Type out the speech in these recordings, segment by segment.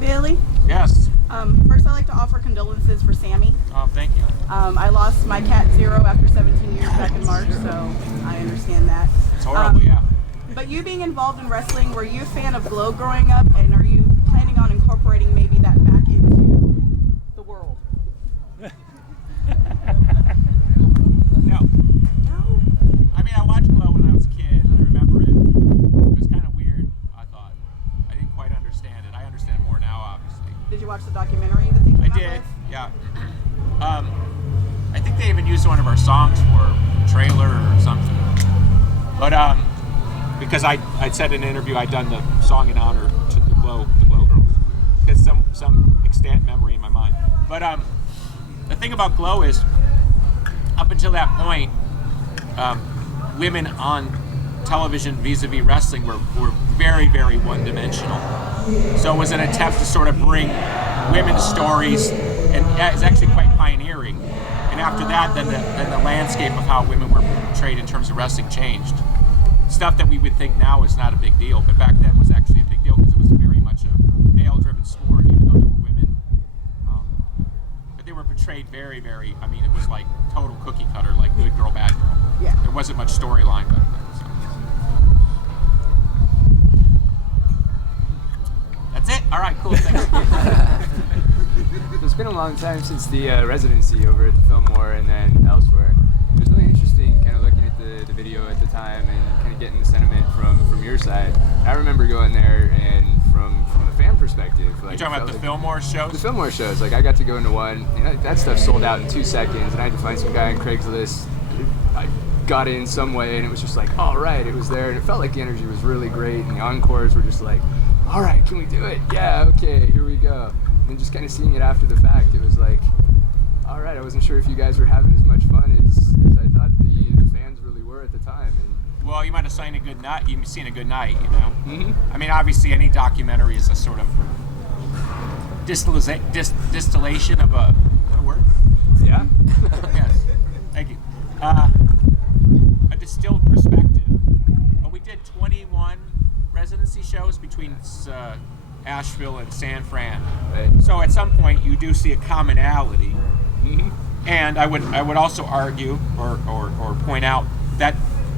Billy? Yes. First I'd like to offer condolences for Sammy. Oh, thank you. I lost my cat Zero after 17 years back in March, so I understand that. It's horrible, yeah. But you being involved in wrestling, were you a fan of Glow growing up, and are you planning on incorporating maybe that back into the world? No. No? I mean, I watched Glow when I was a kid, and I remember it. It was kind of weird, I thought. I didn't quite understand it. I understand more now, obviously. Did you watch the documentary that they came I out did, with? yeah. I think they even used one of our songs for a trailer or something. But, because I'd said in an interview I'd done the song in honor to the Glow girls. It's some extant memory in my mind. But the thing about Glow is, up until that point, women on television vis-a-vis wrestling were very, very one-dimensional. So it was an attempt to sort of bring women's stories, and it's actually quite pioneering. And after that, then the landscape of how women were portrayed in terms of wrestling changed. Stuff that we would think now is not a big deal, but back then was actually a big deal because it was very much a male-driven sport, even though there were women. But they were portrayed very, very, I mean, it was like total cookie cutter, like good girl, bad girl. Yeah. There wasn't much storyline back then. So. That's it? All right, cool, thanks. It's been a long time since the residency over at the Fillmore and then elsewhere. It was really interesting kind of looking at the video at the time and kind of getting the sentiment from your side. I remember going there and from a fan perspective. Like, You're talking about the Fillmore shows? The Fillmore shows. Like, I got to go into one, and that stuff sold out in 2 seconds, and I had to find some guy on Craigslist. I got in some way, and it was just like, all right, it was there, and it felt like the energy was really great, and the encores were just like, all right, can we do it? Yeah, okay, here we go. And just kind of seeing it after the fact, it was like, all right, I wasn't sure if you guys were having as much fun as I thought the fans really were at the time. And well, you might have seen a good night. You've seen a good night, you know. Mm-hmm. I mean, obviously, any documentary is a sort of distillation of a. Is that a word? Yeah. Yes. Thank you. A distilled perspective. But we did 21 residency shows between Asheville and San Fran. Right. So at some point, you do see a commonality. Mm-hmm. And I would also argue or point out that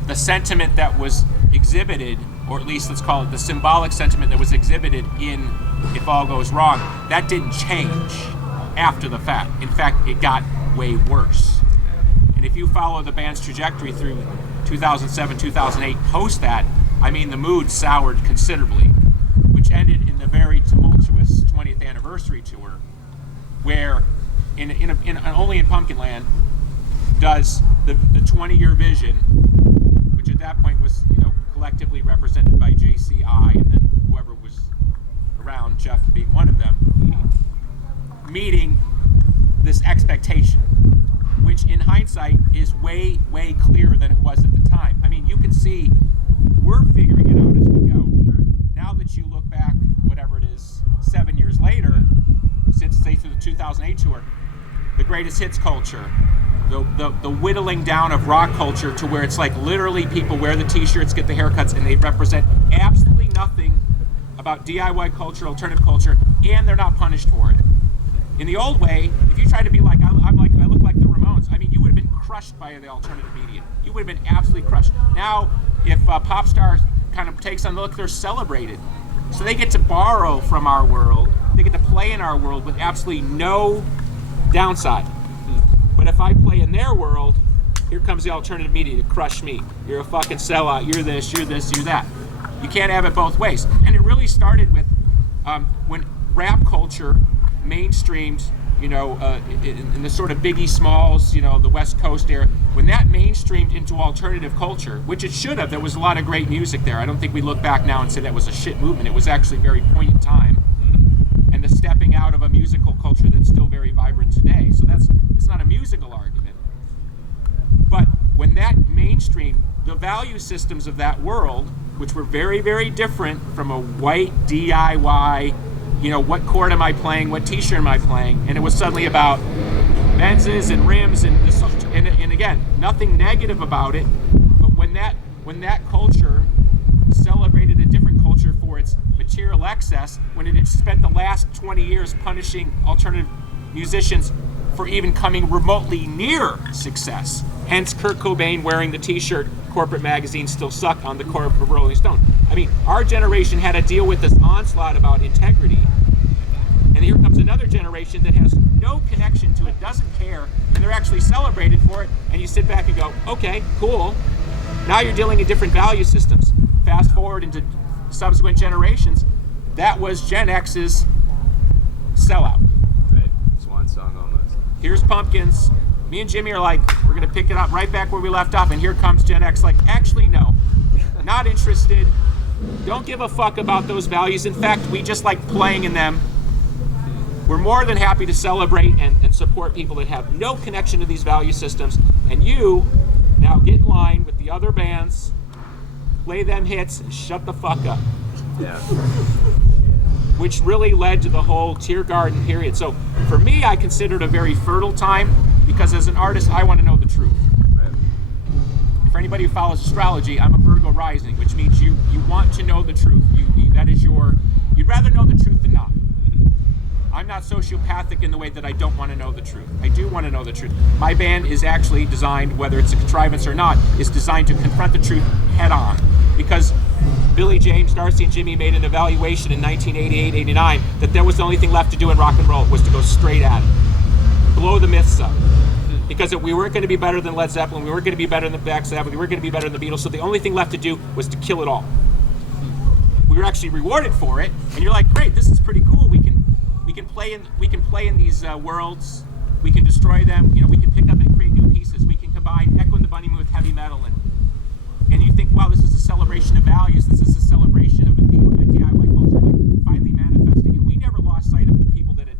the sentiment that was exhibited, or at least let's call it the symbolic sentiment that was exhibited in If All Goes Wrong, that didn't change after the fact. In fact, it got way worse. And if you follow the band's trajectory through 2007, 2008, post that, I mean, the mood soured considerably, which ended in the very tumultuous 20th anniversary tour, where only in Pumpkinland does the 20-year vision, which at that point was, you know, collectively represented by JCI and then whoever was around, Jeff being one of them, meeting this expectation, which in hindsight is way, way clearer than it was at the time. I mean, you can see we're figuring it out as we go. Sure. Now that you look back, whatever it is, 7 years later, since say through the 2008 tour, the greatest hits culture, the whittling down of rock culture to where it's like literally people wear the t-shirts, get the haircuts, and they represent absolutely nothing about DIY culture, alternative culture, and they're not punished for it. In the old way, if you try to be like, I look like the Ramones, I mean, you would have been crushed by the alternative media. You would have been absolutely crushed. Now, if a pop star kind of takes on the look, they're celebrated. So they get to borrow from our world, they get to play in our world with absolutely no downside. But if I play in their world, here comes the alternative media to crush me. You're a fucking sellout, you're this, you're that. You can't have it both ways. And it really started with when rap culture mainstreamed, you know, in the sort of Biggie Smalls, you know, the West Coast era, when that mainstreamed into alternative culture, which it should have, there was a lot of great music there. I don't think we look back now and say that was a shit movement. It was actually a very poignant time. And the stepping out of a musical culture that's still very vibrant today. So it's not a musical argument. But when that mainstream, the value systems of that world, which were very, very different from a white DIY, you know, what chord am I playing, what t-shirt am I playing, and it was suddenly about Benzes and rims and again, nothing negative about it, but when that culture celebrated a its material excess when it had spent the last 20 years punishing alternative musicians for even coming remotely near success. Hence Kurt Cobain wearing the t-shirt, corporate magazines still suck, on the cover of Rolling Stone. I mean, our generation had to deal with this onslaught about integrity, and here comes another generation that has no connection to it, doesn't care, and they're actually celebrated for it, and you sit back and go, okay, cool. Now you're dealing in different value systems. Fast forward into subsequent generations, that was Gen X's sellout. Right, swan song almost. Here's Pumpkins. Me and Jimmy are like, we're gonna pick it up right back where we left off, and here comes Gen X like, actually no, not interested. Don't give a fuck about those values. In fact, we just like playing in them. We're more than happy to celebrate and support people that have no connection to these value systems. And you now get in line with the other bands, play them hits, and shut the fuck up. Yeah. Which really led to the whole Tear Garden period. So for me, I consider it a very fertile time, because as an artist, I want to know the truth. Right. For anybody who follows astrology, I'm a Virgo rising, which means you want to know the truth. That is you'd rather know the truth than not. I'm not sociopathic in the way that I don't want to know the truth. I do want to know the truth. My band is actually designed, whether it's a contrivance or not, is designed to confront the truth head on. Because Billy, James, Darcy, and Jimmy made an evaluation in 1988, 89 that there was the only thing left to do in rock and roll was to go straight at it. Blow the myths up. Because we weren't going to be better than Led Zeppelin, we weren't going to be better than the Black Sabbath, we weren't going to be better than the Beatles, so the only thing left to do was to kill it all. We were actually rewarded for it, and you're like, great, this is pretty cool. We can play in these worlds. We can destroy them. We can pick up and create new pieces. We can combine Echo and the Bunnymen with heavy metal, and you think, wow, this is a celebration of values. This is a celebration of a DIY culture like finally manifesting. And we never lost sight of the people that had,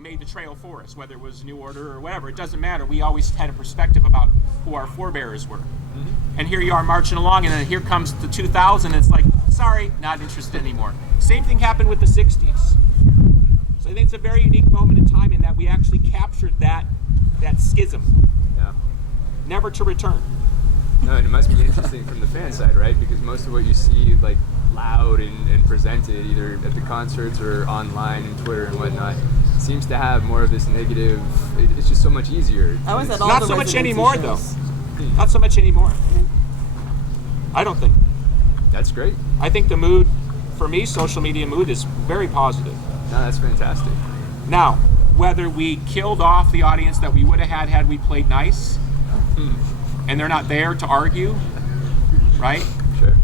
made the trail for us, whether it was New Order or whatever. It doesn't matter. We always had a perspective about who our forebears were. Mm-hmm. And here you are marching along, and then here comes the 2000. It's like, sorry, not interested anymore. Same thing happened with the 60s. So I think it's a very unique moment in time in that we actually captured that schism. Yeah. Never to return. No, and it must be interesting from the fan side, right? Because most of what you see, like, loud and presented, either at the concerts or online and Twitter and whatnot, seems to have more of this negative. It's just so much easier. I was at all Not the so much residency anymore, shows. though. Not so much anymore. I don't think. That's great. I think the mood, for me, social media mood is very positive. No, that's fantastic. Now, whether we killed off the audience that we would have had we played nice, and they're not there to argue, right? Sure.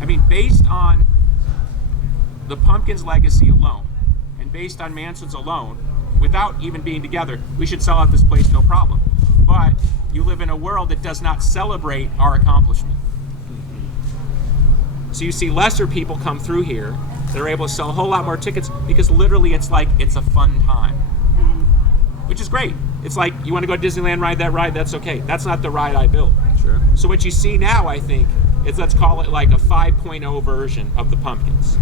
I mean, based on the Pumpkins' legacy alone, and based on Manson's alone, without even being together, we should sell out this place, no problem. But you live in a world that does not celebrate our accomplishment. So you see lesser people come through here. They're able to sell a whole lot more tickets because literally it's like, it's a fun time. Which is great. It's like, you want to go to Disneyland, ride that ride, that's okay. That's not the ride I built. Sure. So what you see now, I think, is, let's call it like a 5.0 version of the Pumpkins.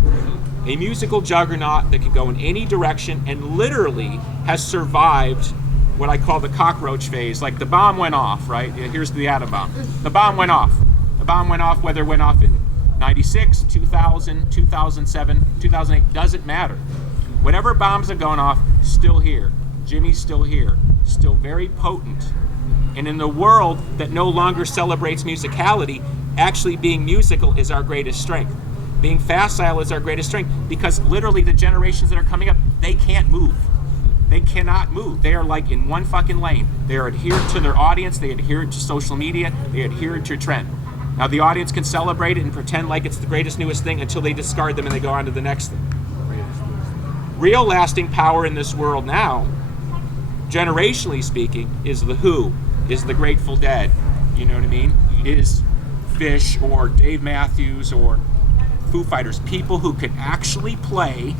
A musical juggernaut that can go in any direction and literally has survived what I call the cockroach phase. Like the bomb went off, right? Here's the atom bomb. The bomb went off. The bomb went off, whether it went off in 96, 2000, 2007, 2008, doesn't matter. Whatever bombs are going off, still here. Jimmy's still here. Still very potent. And in the world that no longer celebrates musicality, actually being musical is our greatest strength. Being facile is our greatest strength, because literally the generations that are coming up, they can't move. They cannot move. They are like in one fucking lane. They are adherent to their audience, they adhere to social media, they adhere to trend. Now the audience can celebrate it and pretend like it's the greatest, newest thing until they discard them and they go on to the next thing. Real lasting power in this world now, generationally speaking, is The Who, is the Grateful Dead, you know what I mean? Is Fish or Dave Matthews or Foo Fighters, people who can actually play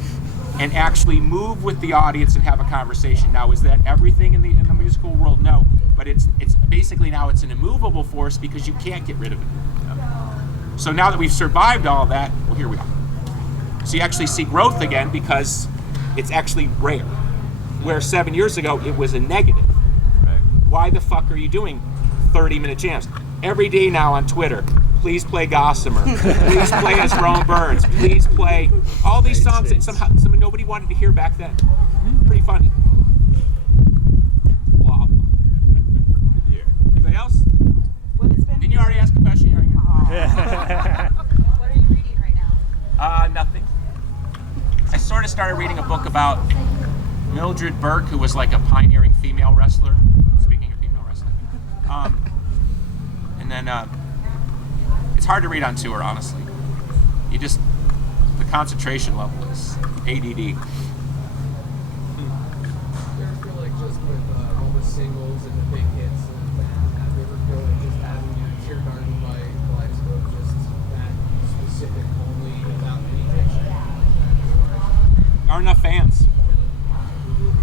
and actually move with the audience and have a conversation. Now, is that everything in the musical world? No, but it's basically now it's an immovable force because you can't get rid of it. So now that we've survived all that, well, here we are. So you actually see growth again because it's actually rare. Where 7 years ago, it was a negative. Right. Why the fuck are you doing 30-minute jams? Every day now on Twitter, Please play Gossamer. Please play As Rome Burns. Please play all these songs that somehow nobody wanted to hear back then. Pretty funny. Wow. Yeah. Anybody else? What has been Didn't you already ask a question? What are you reading right now? Nothing. I sort of started reading a book about Mildred Burke, who was like a pioneering female wrestler. Speaking of female wrestling. And then it's hard to read on tour, honestly. The concentration level is ADD. Feel like just with all the singles and the big hits and have you ever feel like just having Cheer Garden by Kaleidoscope, just that specific only without any fiction? Aren't enough fans.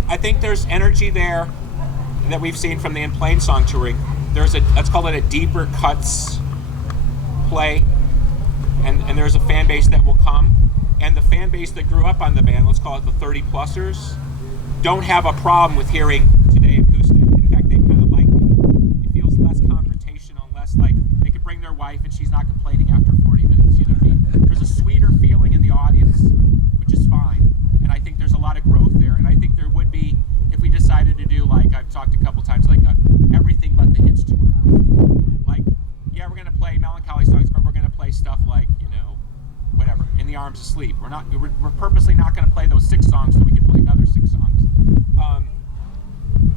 I think there's energy there that we've seen from the In Plain Song touring. Let's call it a deeper cuts play, and there's a fan base that will come, and the fan base that grew up on the band, let's call it the 30-plussers, don't have a problem with hearing Today acoustic. In fact, they kind of like it. It feels less confrontational, less like they could bring their wife and she's not complaining after 40 minutes. You know what I mean? There's a sweeter feeling in the audience, which is fine, and I think there's a lot of growth there, and I think there would be if we decided to do, like I've talked a couple times, like a everything but the hits tour. Like, yeah, we're gonna play melancholy songs, but we're gonna play stuff like, whatever, In the Arms of Sleep. We're purposely not gonna play those 6 songs so we can play another 6 songs.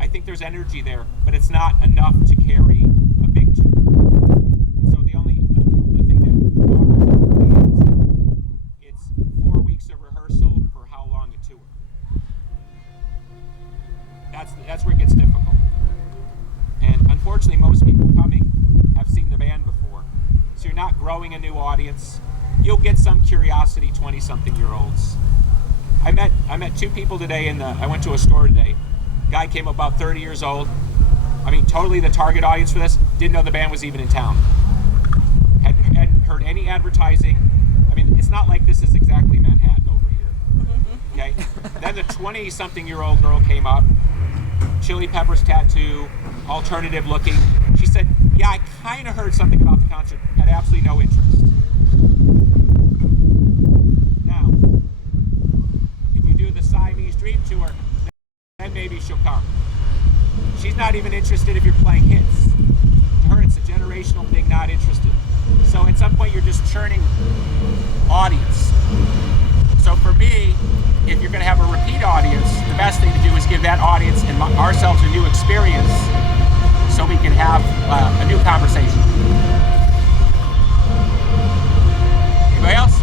I think there's energy there, but it's not enough to carry a big tour. And so the thing that bothers it for me is it's 4 weeks of rehearsal for how long a tour. That's where it gets difficult. And unfortunately, most people coming have seen the band before. So you're not growing a new audience. You'll get some curiosity 20-something-year-olds. I met 2 people today I went to a store today. Guy came up about 30 years old. I mean, totally the target audience for this. Didn't know the band was even in town. Hadn't heard any advertising. I mean, it's not like this is exactly Manhattan over here. Okay? Then the 20-something-year-old girl came up. Chili Peppers tattoo, alternative looking. She said, yeah, I kind of heard something about the concert, had absolutely no interest. Now, if you do the Siamese Dream Tour, then maybe she'll come. She's not even interested if you're playing hits. To her, it's a generational thing, not interested. So at some point, you're just churning audience. So for me, if you're going to have a repeat audience, the best thing to do is give that audience and ourselves a new experience so we can have a new conversation. Anybody else?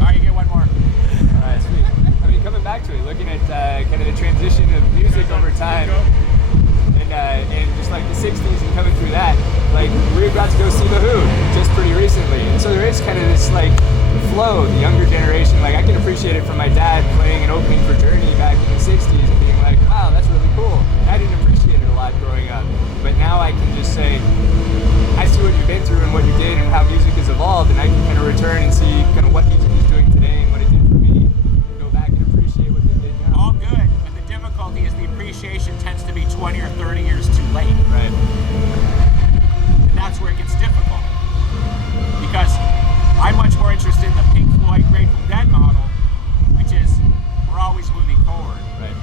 All right, you get one more. All right, sweet. I mean, coming back to it, looking at kind of the transition of music over time, and just like the 60s and coming through that, like we were about to go see The Who just pretty recently, and so there is kind of this like flow, the younger generation, like I can appreciate it from my dad playing an opening for Journey back in the 60s and being like, wow, that's really cool. I didn't appreciate it a lot growing up, but now I can just say, I see what you've been through and what you did and how music has evolved, and I can kind of return and see kind of what music is doing today and what it did for me, and go back and appreciate what they did now. All good, but the difficulty is the appreciation tends to be 20 or 30 years too late. Right. And that's where it gets difficult. Because I'm much more interested in the Pink Floyd, Grateful Dead model, which is we're always moving forward. Right.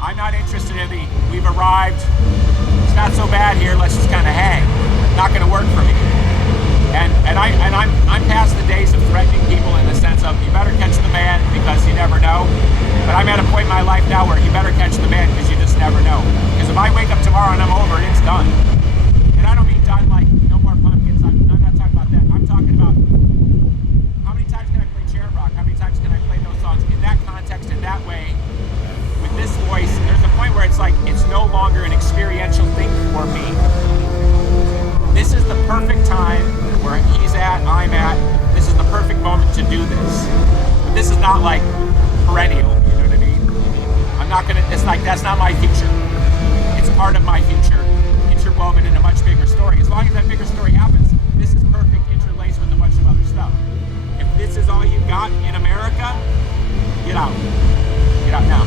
I'm not interested in we've arrived, it's not so bad here, let's just kind of hang. Not going to work for me. And I'm past the days of threatening people in the sense of you better catch the band because you never know. But I'm at a point in my life now where you better catch the band because you just never know. Because if I wake up tomorrow and I'm over it, it's done. And I don't mean done like no more pumpkins. I'm not talking about that. I'm talking about how many times can I play chair rock? How many times can I play those songs in that context, in that way, with this voice? There's a point where it's like it's no longer an experiential thing for me. This is the perfect time where he's at, I'm at. This is the perfect moment to do this. But this is not like perennial, you know what I mean? I'm not gonna, it's like, that's not my future. It's part of my future, interwoven in a much bigger story. As long as that bigger story happens, this is perfect interlaced with a bunch of other stuff. If this is all you got in America, get out. Get out now.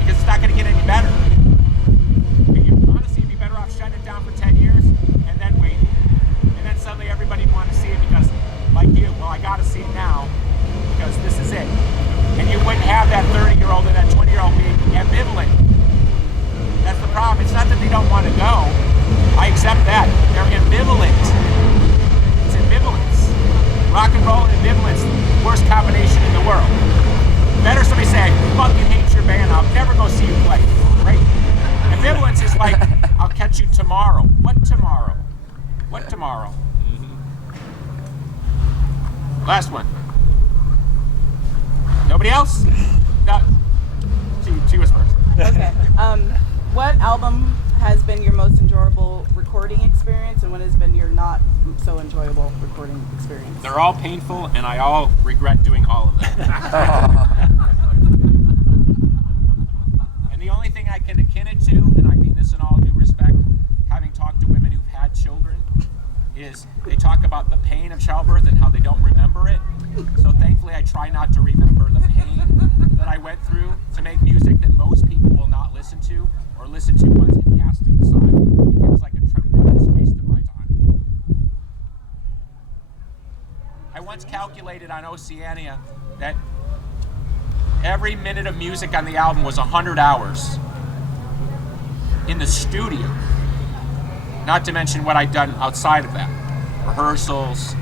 Because it's not gonna get any better. Honestly, you'd be better off shutting it down for tomorrow? What tomorrow? What tomorrow? Last one. Nobody else? No. She was first. Okay. What album has been your most enjoyable recording experience, and what has been your not so enjoyable recording experience? They're all painful, and I all regret doing all of them. And the only thing I can akin it to, and I mean this in all due respect, having talked to women who've had children, is they talk about the pain of childbirth and how they don't remember it. So thankfully I try not to remember the pain that I went through to make music that most people will not listen to, or listen to once and cast it aside. It feels like a tremendous waste of my time. I once calculated on Oceania that every minute of music on the album was 100 hours in the studio. Not to mention what I'd done outside of that. Rehearsals,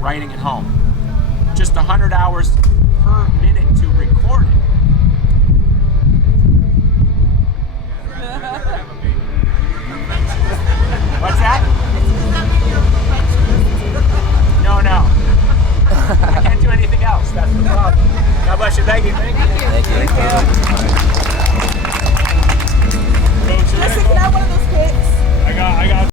writing at home. Just 100 hours per minute to record it. What's that? No. I can't do anything else. That's the problem. God bless you. Thank you. Thank you.